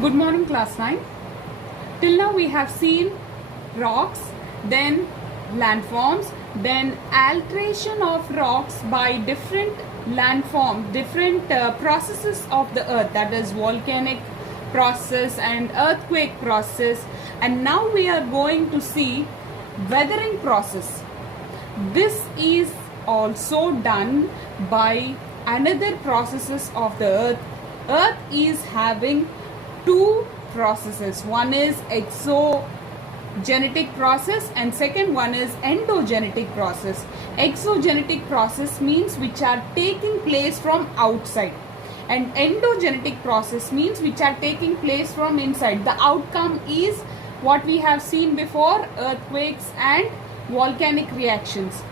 Good morning, class 9. Till now we have seen rocks, then landforms, then alteration of rocks by different landform, different processes of the earth, that is volcanic process and earthquake process. And now we are going to see weathering process. This is also done by another processes of the earth. Earth is having two processes. One is exogenetic process and second one is endogenetic process. Exogenetic process means which are taking place from outside, and endogenetic process means which are taking place from inside. The outcome is what we have seen before, earthquakes and volcanic reactions.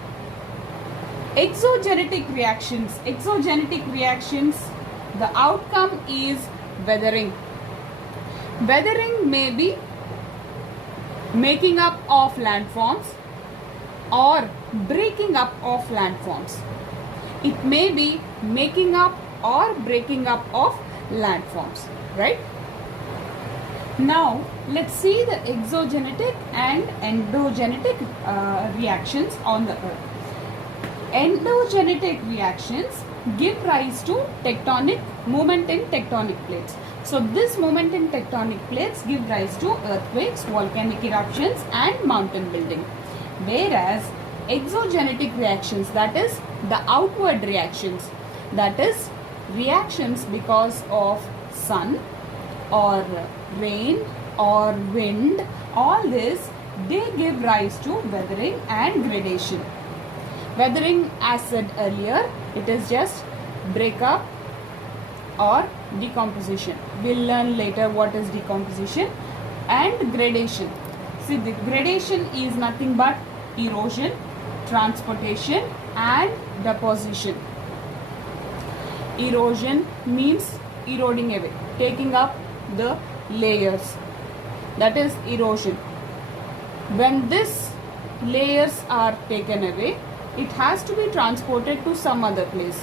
Exogenetic reactions, the outcome is weathering. Weathering may be making up of landforms or breaking up of landforms. It may be making up or breaking up of landforms, right? Now let's see the exogenetic and endogenetic reactions on the earth. Endogenetic reactions give rise to tectonic movement in tectonic plates. So this movement in tectonic plates give rise to earthquakes, volcanic eruptions and mountain building. Whereas exogenetic reactions, that is the outward reactions, that is reactions because of sun or rain or wind, all this, they give rise to weathering and gradation. Weathering, as said earlier, it is just breakup or decomposition. We'll learn later what is decomposition. And gradation. See, the gradation is nothing but erosion, transportation and deposition. Erosion means eroding away, taking up the layers. That is erosion. When these layers are taken away, it has to be transported to some other place.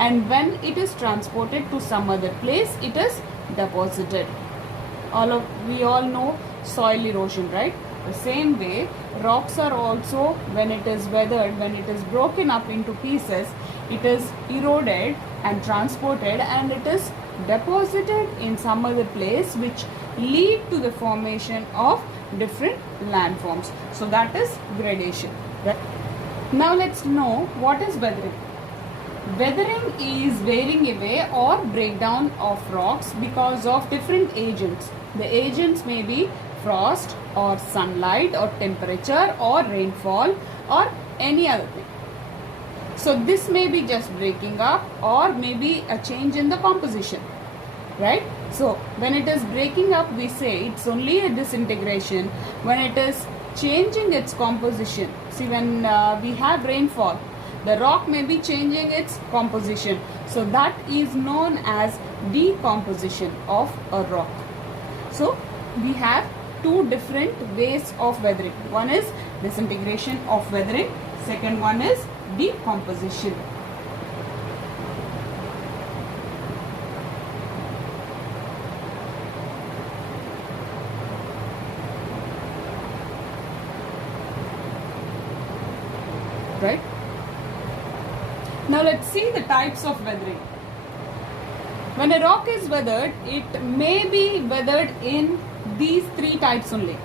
And when it is transported to some other place, it is deposited. We all know soil erosion, right? The same way, rocks are also, when it is weathered, when it is broken up into pieces, it is eroded and transported and it is deposited in some other place, which lead to the formation of different landforms. So that is gradation, right? Now let's know what is weathering. Weathering is wearing away or breakdown of rocks because of different agents. The agents may be frost or sunlight or temperature or rainfall or any other thing. So this may be just breaking up or maybe a change in the composition, right? So when it is breaking up, we say it's only a disintegration. When it is changing its composition, see, when we have rainfall, the rock may be changing its composition. So that is known as decomposition of a rock. So we have two different ways of weathering. One is disintegration of weathering. Second one is decomposition. Right? Now let's see the types of weathering. When a rock is weathered, it may be weathered in these three types only.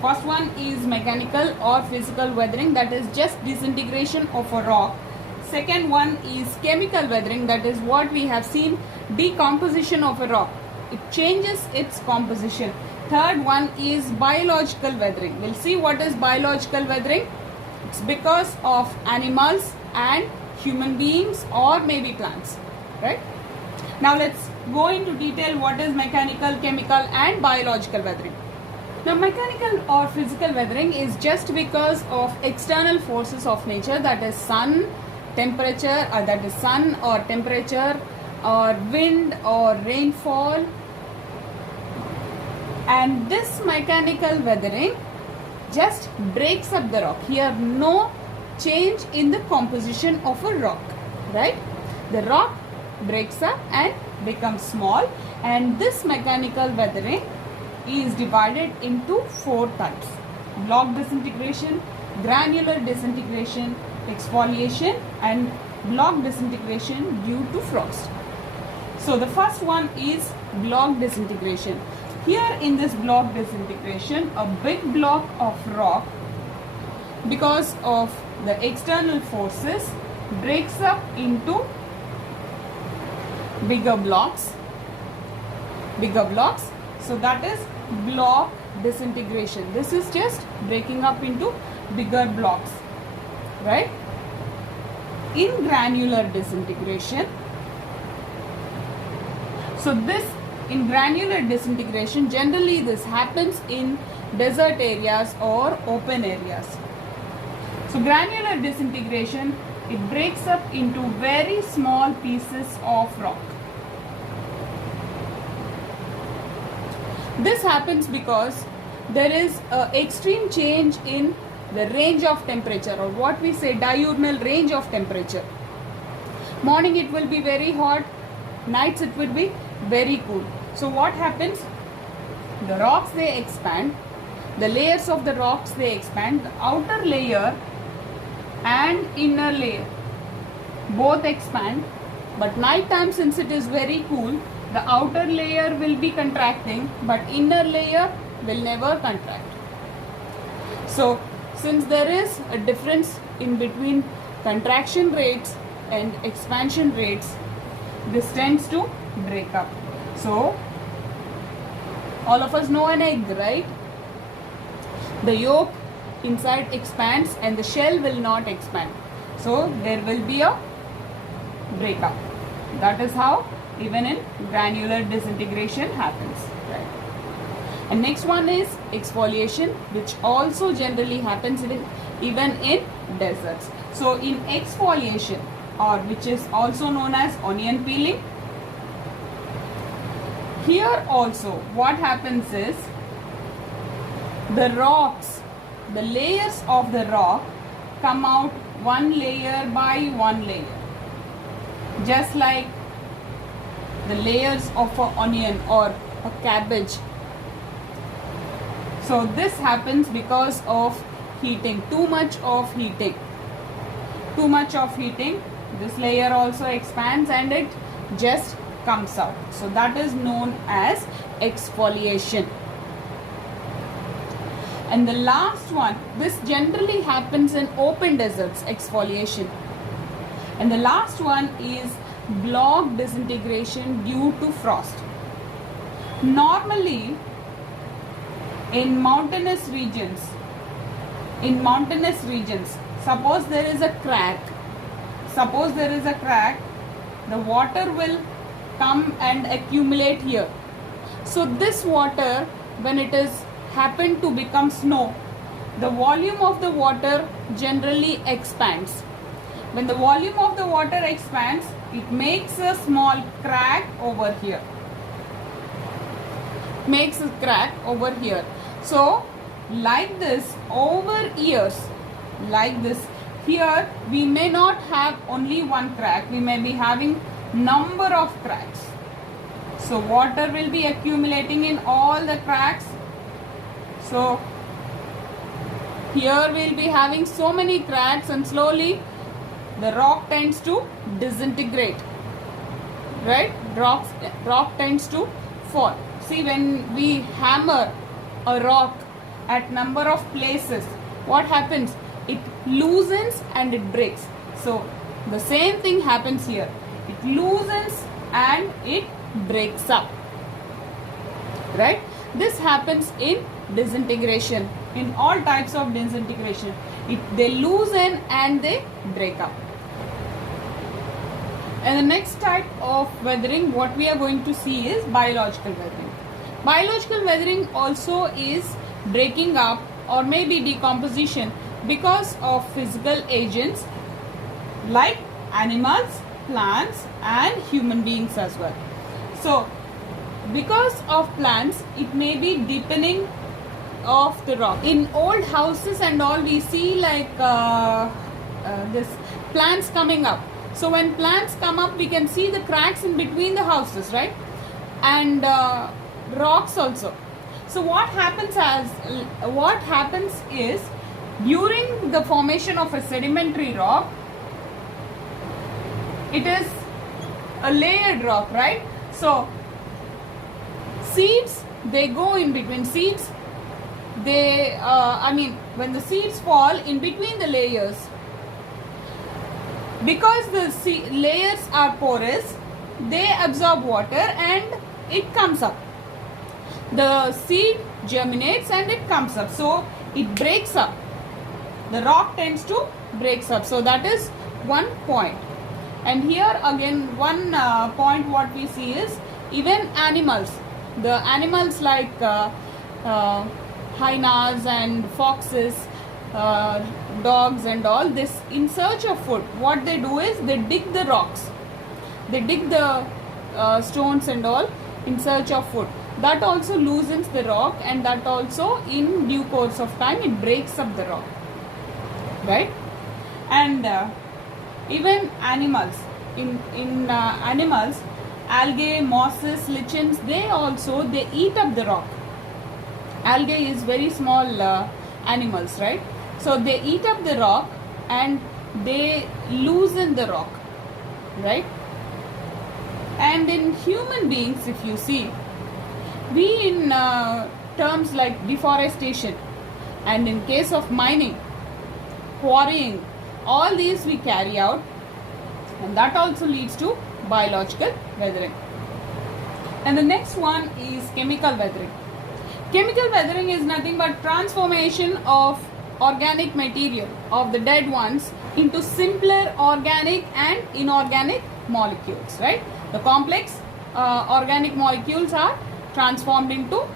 First one is mechanical or physical weathering, that is just disintegration of a rock. Second one is chemical weathering, that is what we have seen, decomposition of a rock. It changes its composition. Third one is biological weathering. We'll see what is biological weathering. It's because of animals and human beings or maybe plants, right? Now let's go into detail what is mechanical, chemical and biological weathering. Now mechanical or physical weathering is just because of external forces of nature, that is sun, temperature, that is sun or temperature or wind or rainfall. And this mechanical weathering just breaks up the rock. Here no change in the composition of a rock, right? The rock breaks up and becomes small And this mechanical weathering is divided into 4 types: block disintegration, granular disintegration, exfoliation, and block disintegration due to frost. So the first one is block disintegration. Here in this block disintegration, a big block of rock, because of the external forces, breaks up into bigger blocks. So that is block disintegration. This is just breaking up into bigger blocks, right? In granular disintegration, in granular disintegration, generally this happens in desert areas or open areas. So granular disintegration, it breaks up into very small pieces of rock. This happens because there is an extreme change in the range of temperature, or what we say diurnal range of temperature. Morning it will be very hot, nights it will be very cool. So what happens? The rocks, they expand, the layers of the rocks, they expand, the outer layer and inner layer both expand, but night time, since it is very cool, the outer layer will be contracting, but inner layer will never contract. So since there is a difference in between contraction rates and expansion rates, this tends to break up. So all of us know an egg, right? The yolk inside expands and the shell will not expand. So there will be a breakup. That is how even in granular disintegration happens, right? And next one is exfoliation, which also generally happens even in deserts. So in exfoliation, or which is also known as onion peeling, here also what happens is the rocks, the layers of the rock come out one layer by one layer, just like the layers of an onion or a cabbage. So this happens because of heating, too much of heating. This layer also expands and it just comes out. So that is known as exfoliation. And the last one, this generally happens in open deserts, exfoliation. And the last one is block disintegration due to frost. Normally in mountainous regions, suppose there is a crack, the water will come and accumulate here. So this water, when it is happened to become snow, the volume of the water generally expands. When the volume of the water expands, it makes a small crack over here. So like this, over years, like this, here we may not have only one crack, we may be having number of cracks. So water will be accumulating in all the cracks. So here we'll be having so many cracks, and slowly the rock tends to disintegrate, right? Rock tends to fall. See, when we hammer a rock at number of places, what happens? It loosens and it breaks. So the same thing happens here. It loosens and it breaks up, right? This happens in disintegration, in all types of disintegration. They loosen and they break up. And the next type of weathering, what we are going to see is biological weathering. Biological weathering also is breaking up or maybe decomposition because of physical agents like animals, plants and human beings as well. So because of plants, it may be deepening of the rock. In old houses and all, we see like this plants coming up. So when plants come up, we can see the cracks in between the houses, right? and rocks also. So what happens is during the formation of a sedimentary rock, it is a layered rock, right? So seeds, they go in between. Seeds, they when the seeds fall in between the layers, because the layers are porous, they absorb water and it comes up. The seed germinates and it comes up, so it breaks up. The rock tends to breaks up. So that is one point. And here again one point what we see is even animals. The animals like hyenas and foxes, dogs and all, this in search of food, what they do is they dig the rocks. They dig the stones and all in search of food. That also loosens the rock, and that also in due course of time it breaks up the rock, right? And even animals, in animals, algae, mosses, lichens, they eat up the rock. Algae is very small animals, right? So they eat up the rock and they loosen the rock, right? And in human beings, if you see, we in terms like deforestation, and in case of mining, quarrying, all these we carry out, and that also leads to biological weathering. And the next one is chemical weathering. Chemical weathering is nothing but transformation of organic material of the dead ones into simpler organic and inorganic molecules, right? The complex organic molecules are transformed into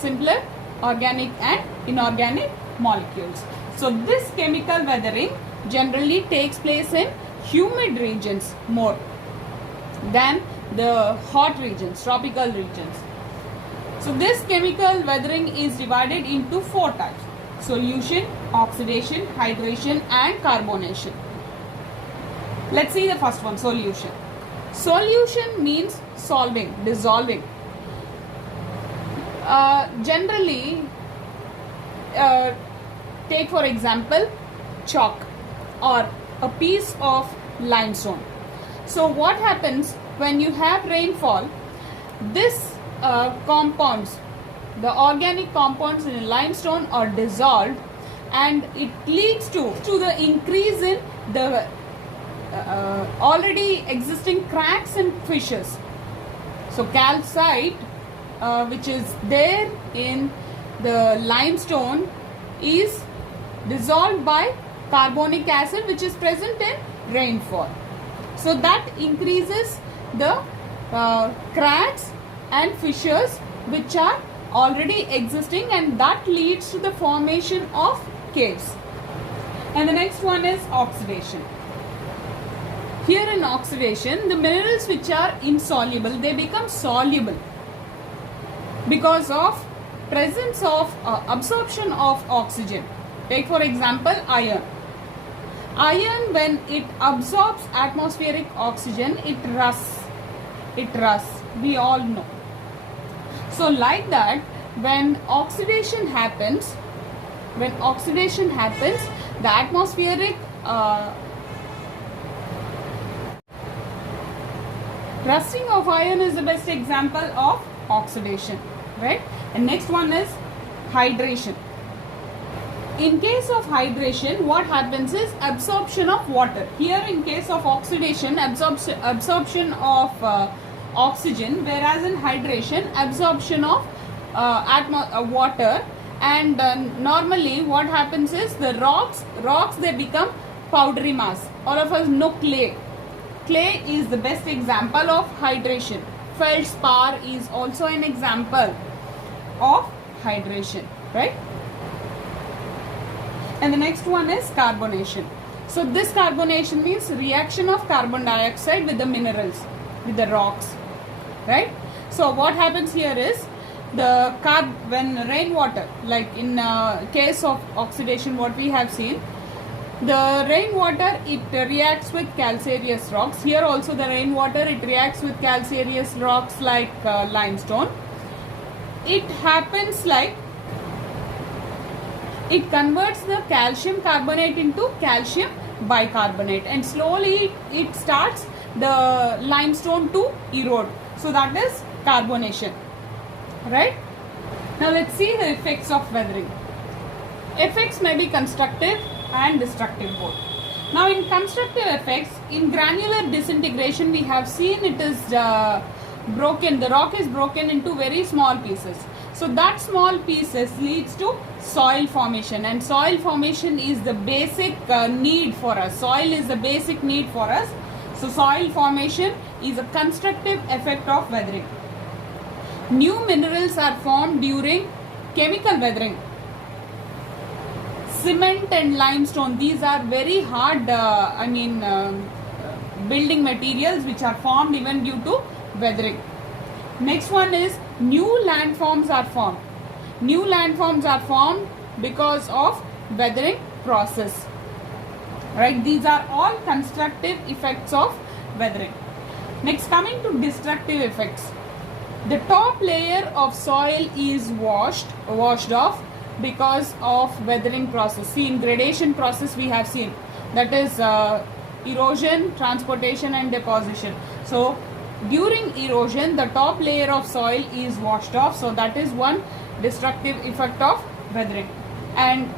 simpler organic and inorganic molecules. So this chemical weathering generally takes place in humid regions more than the hot regions, tropical regions. So this chemical weathering is divided into 4 types: solution, oxidation, hydration and carbonation. Let's see the first one, solution. Solution means solving, dissolving. Generally, take for example chalk or a piece of limestone. So what happens when you have rainfall? This compounds, the organic compounds in limestone are dissolved, and it leads to the increase in the already existing cracks and fissures. So calcite, which is there in the limestone, is dissolved by carbonic acid, which is present in rainfall. So that increases the cracks and fissures which are already existing, and that leads to the formation of caves. And the next one is oxidation. Here in oxidation, the minerals which are insoluble, they become soluble because of presence of absorption of oxygen. Take for example iron. Iron, when it absorbs atmospheric oxygen, it rusts. We all know. So like that, when oxidation happens, the atmospheric rusting of iron is the best example of oxidation, right? And next one is hydration. In case of hydration, what happens is absorption of water. Here in case of oxidation, absorption of oxygen, whereas in hydration, absorption of water. And normally what happens is the rocks they become powdery mass. All of us know clay. Clay is the best example of hydration. Feldspar is also an example of hydration, right? And the next one is carbonation. So this carbonation means reaction of carbon dioxide with the minerals, with the rocks, right? So what happens here is when rainwater, like in case of oxidation, what we have seen, The rainwater, it reacts with calcareous rocks. Here also the rainwater, it reacts with calcareous rocks like limestone. It happens like, it converts the calcium carbonate into calcium bicarbonate, and slowly it starts the limestone to erode. So that is carbonation, right? Now let's see the effects of weathering. Effects may be constructive and destructive both. Now in constructive effects, in granular disintegration we have seen it is broken, the rock is broken into very small pieces. So that small pieces leads to soil formation, and soil formation is the basic need for us. Soil is the basic need for us. So soil formation is a constructive effect of weathering. New minerals are formed during chemical weathering. Cement and limestone, these are very hard building materials which are formed even due to weathering. Next one is new landforms are formed. New landforms are formed because of weathering process, right? These are all constructive effects of weathering. Next, coming to destructive effects. The top layer of soil is washed off because of weathering process. See, in gradation process we have seen, that is erosion, transportation and deposition. So during erosion the top layer of soil is washed off, so that is one destructive effect of weathering. And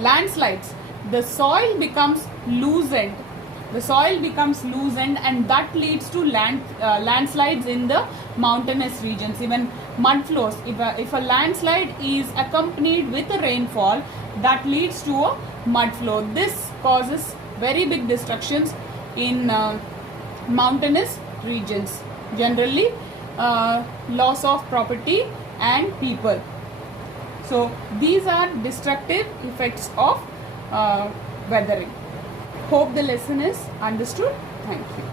landslides, the soil becomes loosened, and that leads to landslides in the mountainous regions. Even mud flows, if a landslide is accompanied with a rainfall, that leads to a mud flow. This causes very big destructions in mountainous regions, generally loss of property and people. So these are destructive effects of weathering. Hope the lesson is understood. Thank you.